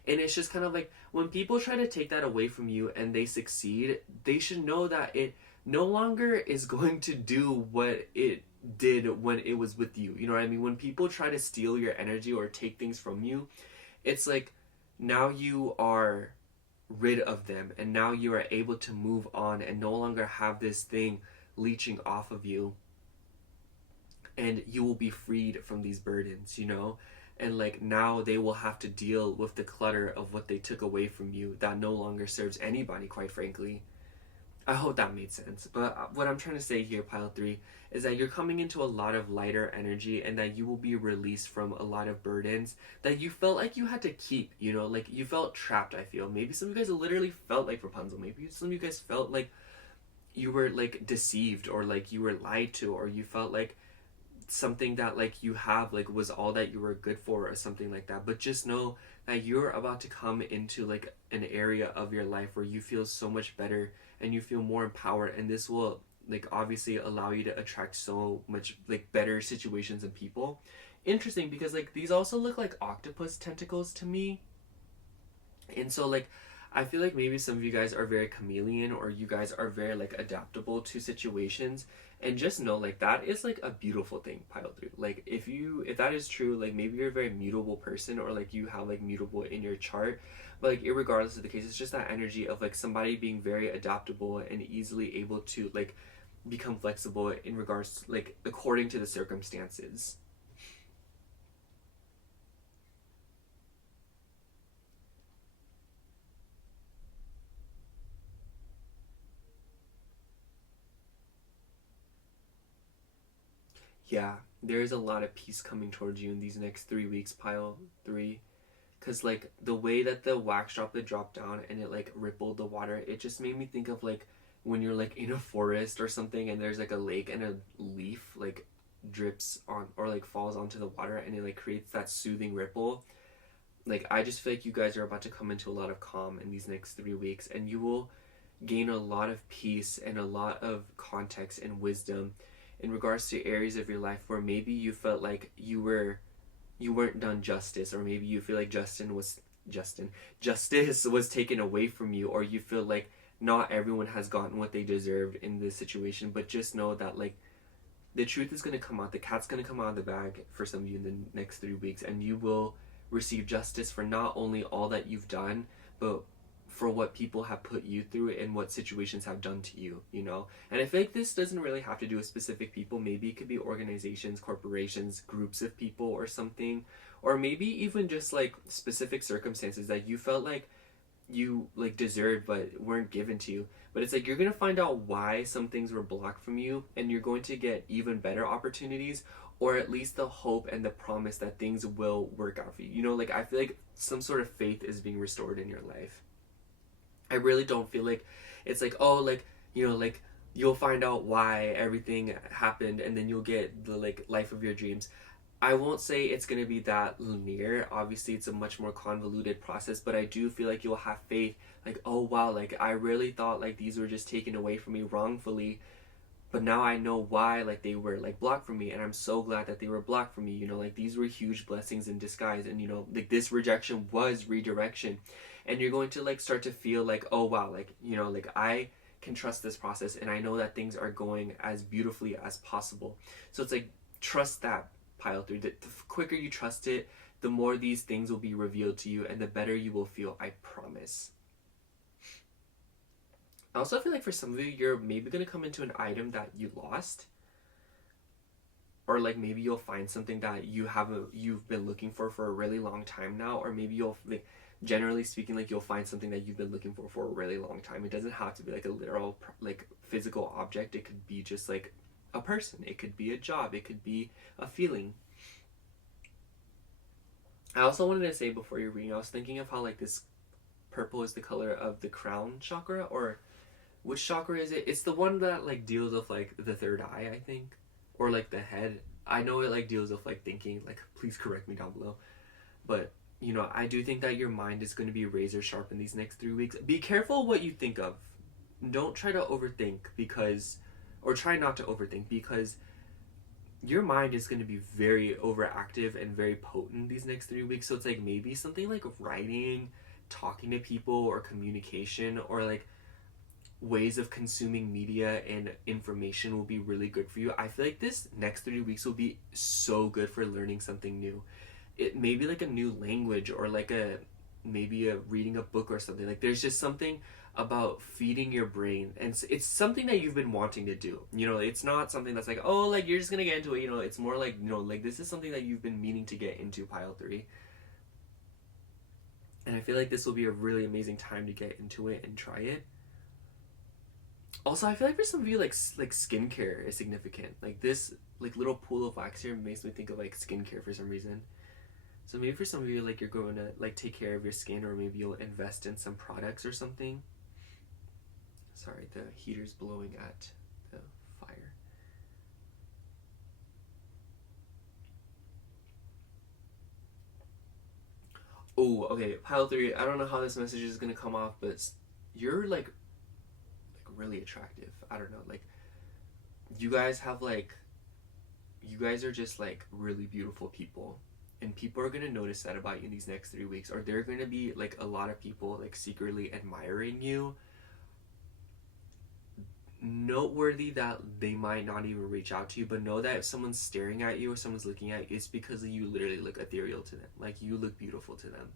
And it's just kind of like when people try to take that away from you and they succeed, they should know that it no longer is going to do what it did when it was with you. You know what I mean? When people try to steal your energy or take things from you, it's like now you are rid of them, and now you are able to move on and no longer have this thing leeching off of you, and you will be freed from these burdens, you know. And like now they will have to deal with the clutter of what they took away from you that no longer serves anybody, quite frankly. I hope that made sense. But what I'm trying to say here, Pile 3, is that you're coming into a lot of lighter energy, and that you will be released from a lot of burdens that you felt like you had to keep, you know, like you felt trapped, I feel. Maybe some of you guys literally felt like Rapunzel. Maybe some of you guys felt like you were like deceived, or like you were lied to, or you felt like something that like you have like was all that you were good for, or something like that. But just know that you're about to come into like an area of your life where you feel so much better and you feel more empowered, and this will like obviously allow you to attract so much like better situations and people. Interesting, because like these also look like octopus tentacles to me. And so like I feel like maybe some of you guys are very chameleon, or you guys are very like adaptable to situations. And just know like that is like a beautiful thing, Pile 3. Like if that is true, like maybe you're a very mutable person, or like you have like mutable in your chart. But like irregardless of the case, it's just that energy of like somebody being very adaptable and easily able to like become flexible in regards to, like, according to the circumstances. Yeah, there's a lot of peace coming towards you in these next 3 weeks, Pile 3. Because like the way that the wax droplet dropped down and it like rippled the water, it just made me think of like when you're like in a forest or something, and there's like a lake and a leaf like drips on or like falls onto the water, and it like creates that soothing ripple. Like I just feel like you guys are about to come into a lot of calm in these next 3 weeks, and you will gain a lot of peace and a lot of context and wisdom in regards to areas of your life where maybe you felt like you weren't done justice, or maybe you feel like justice was taken away from you, or you feel like not everyone has gotten what they deserved in this situation. But just know that like the truth is going to come out, the cat's going to come out of the bag for some of you in the next 3 weeks, and you will receive justice for not only all that you've done, but for what people have put you through and what situations have done to you, you know? And I feel like this doesn't really have to do with specific people. Maybe it could be organizations, corporations, groups of people or something. Or maybe even just like specific circumstances that you felt like you like deserved but weren't given to you. But it's like you're gonna find out why some things were blocked from you, and you're going to get even better opportunities, or at least the hope and the promise that things will work out for you. You know, like I feel like some sort of faith is being restored in your life. I really don't feel like it's like, oh, like, you know, like you'll find out why everything happened and then you'll get the like life of your dreams. I won't say it's going to be that linear. Obviously, it's a much more convoluted process, but I do feel like you'll have faith. Like, oh wow, like I really thought like these were just taken away from me wrongfully, but now I know why like they were like blocked from me, and I'm so glad that they were blocked from me. You know, like these were huge blessings in disguise, and you know, like this rejection was redirection, and you're going to like start to feel like, oh wow, like you know, like I can trust this process, and I know that things are going as beautifully as possible. So it's like trust that pile through. The quicker you trust it, the more these things will be revealed to you, and the better you will feel. I promise. I also feel like for some of you, you're maybe going to come into an item that you lost, or like maybe you'll find something that you've been looking for a really long time now, or maybe you'll like, generally speaking, like you'll find something that you've been looking for a really long time. It doesn't have to be like a literal like physical object. It could be just like a person, it could be a job, it could be a feeling. I also wanted to say before you're reading, I was thinking of how like this purple is the color of the crown chakra, or which chakra is it? It's the one that like deals with like the third eye, I think, or like the head. I know it like deals with like thinking. Like, please correct me down below. But you know, I do think that your mind is going to be razor sharp in these next 3 weeks. Be careful what you think of. Don't try to overthink, because, or try not to overthink, because your mind is going to be very overactive and very potent these next 3 weeks. So it's like maybe something like writing, talking to people, or communication, or like ways of consuming media and information will be really good for you. I feel like this next 3 weeks will be so good for learning something new. It may be like a new language, or like maybe a reading a book or something. Like there's just something about feeding your brain, and it's something that you've been wanting to do. You know, it's not something that's like, oh, like you're just gonna get into it. You know, it's more like, you know, like this is something that you've been meaning to get into, pile 3. And I feel like this will be a really amazing time to get into it and try it. Also, I feel like for some of you, like skincare is significant. Like this, like little pool of wax here makes me think of like skincare for some reason. So maybe for some of you, like you're going to like take care of your skin, or maybe you'll invest in some products or something. Sorry, the heater's blowing at the fire. Oh, okay, pile 3. I don't know how this message is gonna come off, but you're like really attractive. I don't know, like you guys have like, you guys are just like really beautiful people, and people are gonna notice that about you in these next 3 weeks, or they're gonna be like a lot of people like secretly admiring you. Noteworthy that they might not even reach out to you, but know that if someone's staring at you or someone's looking at you, it's because you literally look ethereal to them. Like you look beautiful to them.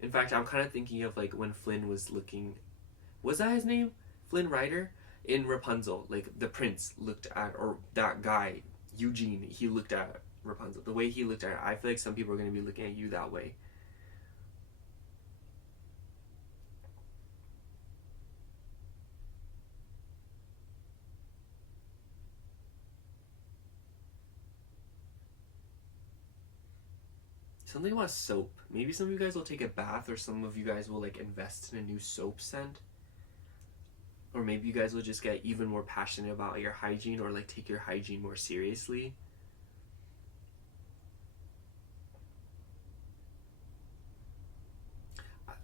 In fact, I'm kind of thinking of like when Flynn was looking, was that his name? Flynn Rider in Rapunzel, like the prince looked at, or that guy, Eugene, he looked at Rapunzel. The way he looked at her, I feel like some people are going to be looking at you that way. Something about soap. Maybe some of you guys will take a bath, or some of you guys will like invest in a new soap scent. Or maybe you guys will just get even more passionate about your hygiene, or like take your hygiene more seriously.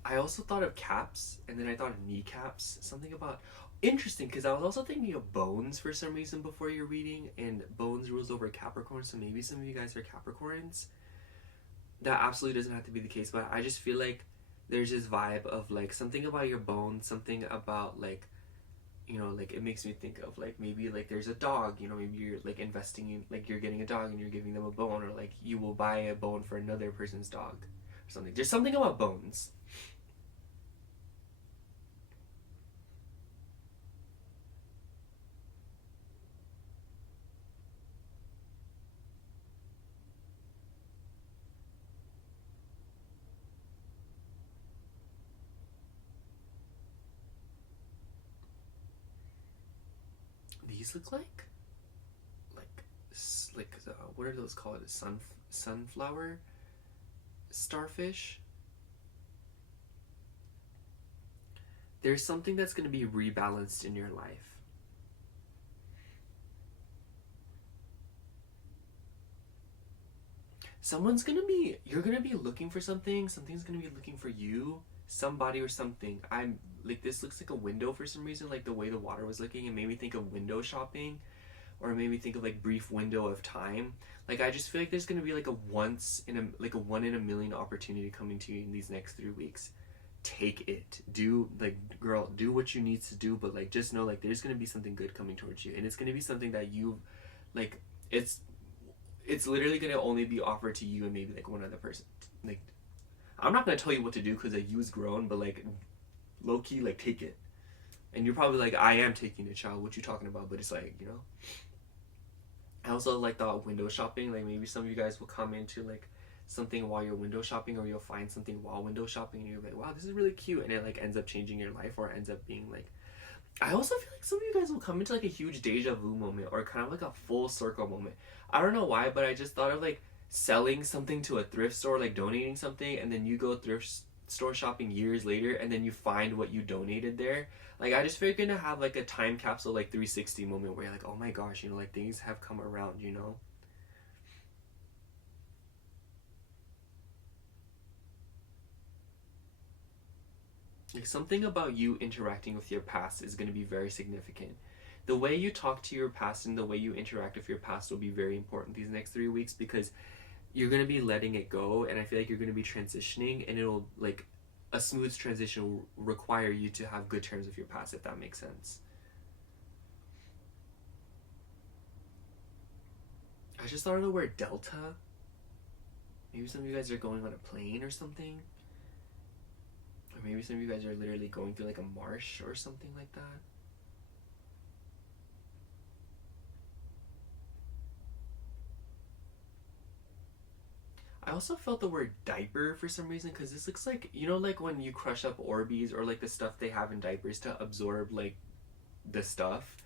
I also thought of caps, and then I thought of kneecaps. Something about interesting, because I was also thinking of bones for some reason before your reading, and bones rules over Capricorn, so maybe some of you guys are Capricorns. That absolutely doesn't have to be the case, but I just feel like there's this vibe of like something about your bones, something about like, you know, like it makes me think of like maybe like there's a dog, you know, maybe you're like investing in, like you're getting a dog and you're giving them a bone, or like you will buy a bone for another person's dog or something. There's something about bones. these look like what are those called? Sunflower starfish. There's something that's going to be rebalanced in your life. You're going to be looking for something's going to be looking for you, somebody or something. This looks like a window for some reason, like the way the water was looking. It made me think of window shopping, or it made me think of like brief window of time. Like, I just feel like there's going to be like a 1 in a million opportunity coming to you in these next 3 weeks. Take it. Do what you need to do, but like, just know, like, there's going to be something good coming towards you, and it's going to be something that you like. It's literally going to only be offered to you and maybe like one other person. Like, I'm not going to tell you what to do because like, you's grown, but like, low-key, like, take it. And you're probably like, I am taking a child, what you talking about? But it's like, you know, I also like the window shopping. Like, maybe some of you guys will come into like something while you're window shopping, or you'll find something while window shopping and you're like, wow, this is really cute, and it like ends up changing your life, or ends up being like, I also feel like some of you guys will come into like a huge deja vu moment, or kind of like a full circle moment. I don't know why, but I just thought of like selling something to a thrift store, like donating something, and then you go thrift store shopping years later, and then you find what you donated there. Like, I just feel like you're gonna have like a time capsule, like 360 moment where you're like, oh my gosh, you know, like, things have come around, you know? Like, something about you interacting with your past is going to be very significant. The way you talk to your past and the way you interact with your past will be very important these next 3 weeks, because you're going to be letting it go, and I feel like you're going to be transitioning, and it'll, like, a smooth transition will require you to have good terms with your past, if that makes sense. I just thought of the word Delta. Maybe some of you guys are going on a plane or something. Or maybe some of you guys are literally going through like a marsh or something like that. I also felt the word diaper for some reason, because this looks like, you know, like when you crush up Orbeez or like the stuff they have in diapers to absorb like the stuff.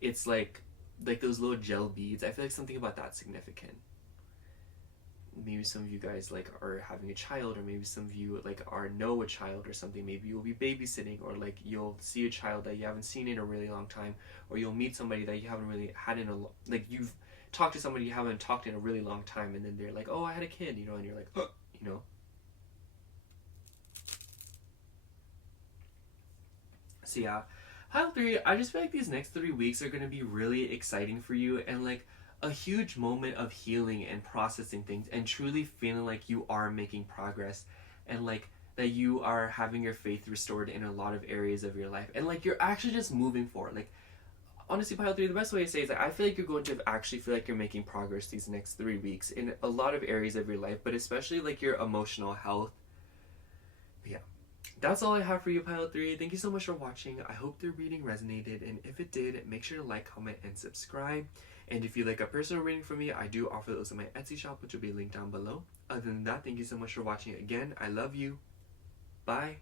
It's like those little gel beads. I feel like something about that's significant. Maybe some of you guys like are having a child, or maybe some of you like know a child or something. Maybe you'll be babysitting, or like you'll see a child that you haven't seen in a really long time, or you'll meet somebody that you haven't really had like, you've talked to somebody you haven't talked in a really long time, and then they're like, oh, I had a kid, you know, and you're like, oh, you know. So yeah, pile 3, I just feel like these next 3 weeks are going to be really exciting for you, and like a huge moment of healing and processing things, and truly feeling like you are making progress, and like that you are having your faith restored in a lot of areas of your life, and like you're actually just moving forward. Like, honestly, pile 3, the best way to say is that I feel like you're going to actually feel like you're making progress these next 3 weeks in a lot of areas of your life, but especially like your emotional health. But yeah, that's all I have for you, pile 3. Thank you so much for watching. I hope the reading resonated, and if it did, make sure to like, comment, and subscribe. And if you like a personal reading from me, I do offer those in my Etsy shop, which will be linked down below. Other than that, thank you so much for watching again. I love you. Bye.